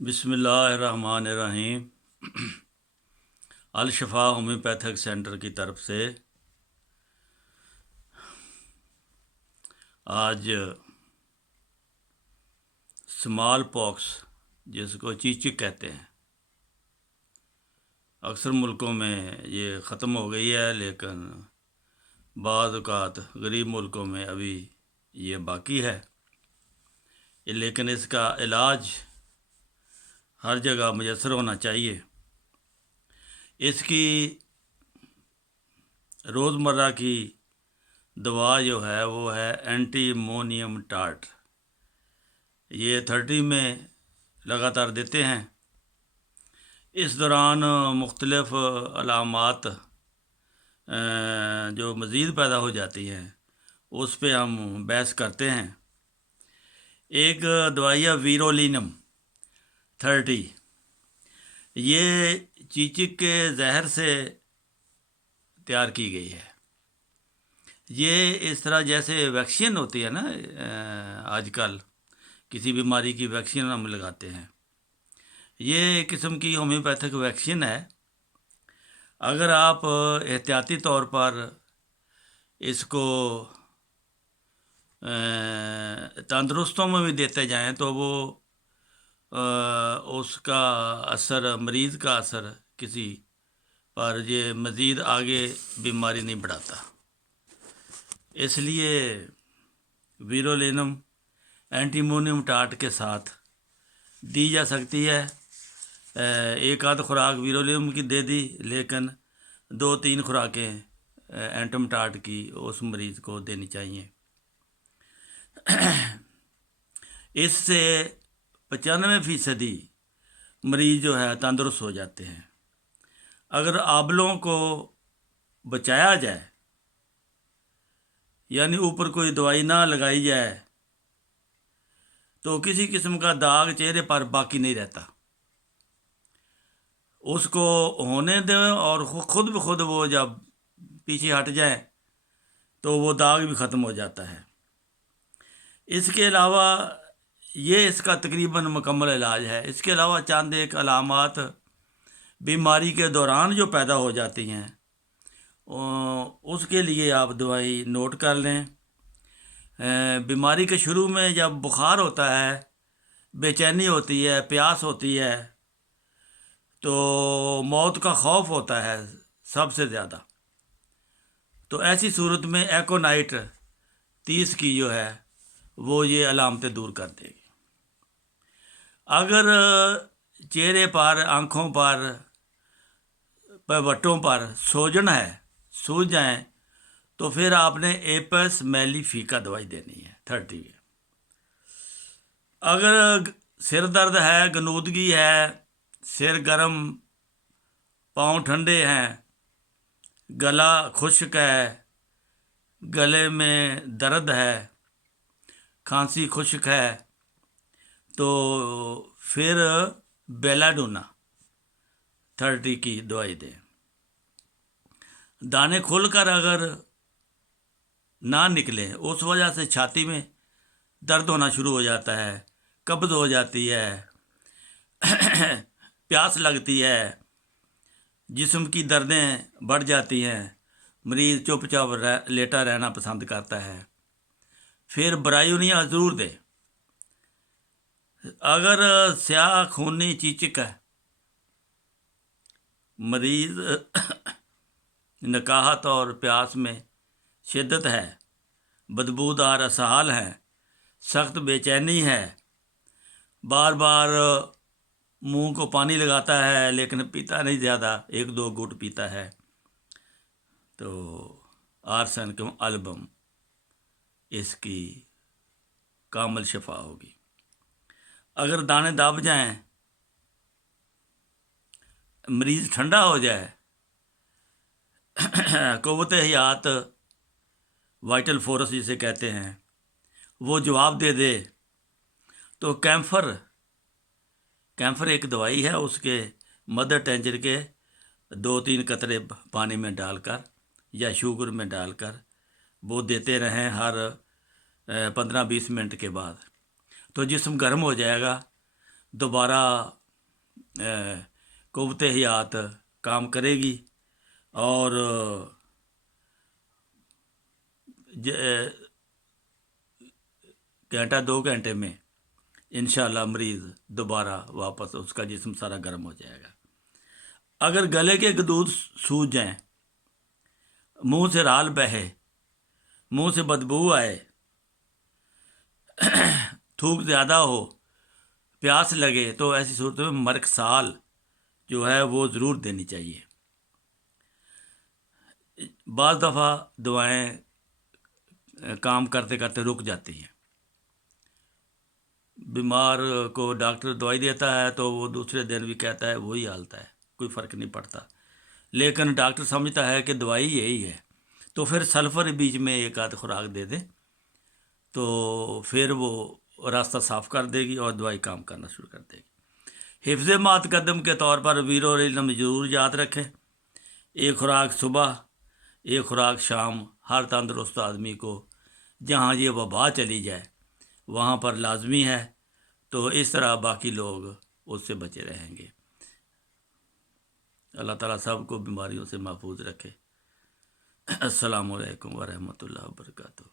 बिस्मिल्लाहिर्रहमानिर्रहीम। अल-शफा homeopathic centre की तरफ से आज स्मॉल पॉक्स, जिसको चीचिक कहते हैं, अक्सर मुल्कों में ये ख़त्म हो गई है, लेकिन बाद औक़ात गरीब मुल्कों में अभी ये बाकी है। लेकिन इसका इलाज हर जगह मुयस्सर होना चाहिए। इसकी रोज़मर्रा की दवा जो है वो है एंटीमोनियम टार्ट। ये 30 में लगातार देते हैं। इस दौरान मुख्तलिफ़ अलामात जो मज़ीद पैदा हो जाती हैं उस पे हम बहस करते हैं। एक दवाई है वीरोलिनम 30। ये चीचिक के जहर से तैयार की गई है। ये इस तरह जैसे वैक्सीन होती है ना, आजकल किसी बीमारी की वैक्सीन हम लगाते हैं, ये एक किस्म की होम्योपैथिक वैक्सीन है। अगर आप एहतियाती तौर पर इसको तंदुरुस्तों में भी देते जाएं तो वो उसका असर, मरीज़ का असर किसी पर ये मज़ीद आगे बीमारी नहीं बढ़ाता। इसलिए वीरोलिनम एंटीमोनियम टार्ट के साथ दी जा सकती है। एक आध खुराक वीरोलिनम की दे दी, लेकिन 2-3 खुराकें एंटम टार्ट की उस मरीज़ को देनी चाहिए। इससे 95% मरीज़ जो है तंदुरुस्त हो जाते हैं। अगर आबलों को बचाया जाए, यानी ऊपर कोई दवाई ना लगाई जाए, तो किसी किस्म का दाग चेहरे पर बाकी नहीं रहता। उसको होने दें और खुद ब खुद वो जब पीछे हट जाए तो वो दाग भी ख़त्म हो जाता है। इसके अलावा ये इसका तकरीबन मुकम्मल इलाज है। इसके अलावा चंद एक अलामात बीमारी के दौरान जो पैदा हो जाती हैं उसके लिए आप दवाई नोट कर लें। बीमारी के शुरू में जब बुखार होता है, बेचैनी होती है, प्यास होती है, तो मौत का खौफ होता है सबसे ज़्यादा, तो ऐसी सूरत में एकोनाइट 30 की जो है वो ये अलामतें दूर कर देगी। अगर चेहरे पर, आँखों पर, पलवटों पर सूजन है, सूज जाएं, तो फिर आपने एपस मेलिफिका दवाई देनी है 30। अगर सिर दर्द है, गनूदगी है, सिर गर्म, पाँव ठंडे हैं, गला खुश्क है, गले में दर्द है, खांसी खुश्क है, तो फिर बेलाडोना 30 की दवाई दें। दाने खुलकर अगर ना निकलें, उस वजह से छाती में दर्द होना शुरू हो जाता है, कब्ज़ हो जाती है, प्यास लगती है, जिस्म की दर्दें बढ़ जाती हैं, मरीज़ चुपचाप लेटा रहना पसंद करता है, फिर ब्रायोनिया ज़रूर दे। अगर स्याह खूनी चीचिक है, मरीज़ नकाहत और प्यास में शिद्दत है, बदबूदार असहाल है, सख्त बेचैनी है, बार बार मुंह को पानी लगाता है लेकिन पीता नहीं ज़्यादा, 1-2 घूंट पीता है, तो आर्सेनिकम एल्बम इसकी कामल शफा होगी। अगर दाने दब जाएं, मरीज़ ठंडा हो जाए, क़ुव्वत हयात, वाइटल फोर्स जिसे कहते हैं, वो जवाब दे दे, तो कैम्फर एक दवाई है, उसके मदर टेंजर के 2-3 कतरे पानी में डालकर या शुगर में डालकर वो देते रहें हर 15-20 मिनट के बाद, तो जिस्म गर्म हो जाएगा, دوبارہ قوت حیات کام کرے گی اور گھنٹہ 2 گھنٹے میں انشاءاللہ مریض دوبارہ واپس اس کا جسم سارا گرم ہو جائے گا۔ اگر گلے کے گدود سوج جائیں، منہ سے رال بہے، منہ سے بدبو آئے، تھوک زیادہ ہو، پیاس لگے، تو ایسی صورت میں مرک سال جو ہے وہ ضرور دینی چاہیے۔ بعض دفعہ دوائیں کام کرتے کرتے رک جاتی ہیں، بیمار کو ڈاکٹر دوائی دیتا ہے تو وہ دوسرے دن بھی کہتا ہے وہی حالت ہے، کوئی فرق نہیں پڑتا، لیکن ڈاکٹر سمجھتا ہے کہ دوائی یہی ہے، تو پھر سلفر بیچ میں ایک آدھ خوراک دے دے تو پھر وہ راستہ صاف کر دے گی اور دوائی کام کرنا شروع کر دے گی۔ حفظ متقدم کے طور پر ویرولینم ضرور یاد رکھیں، ایک خوراک صبح، ایک خوراک شام، ہر تندرست آدمی کو جہاں یہ وبا چلی جائے وہاں پر لازمی ہے، تو اس طرح باقی لوگ اس سے بچے رہیں گے۔ اللہ تعالیٰ سب کو بیماریوں سے محفوظ رکھے۔ السلام علیکم ورحمۃ اللہ وبرکاتہ۔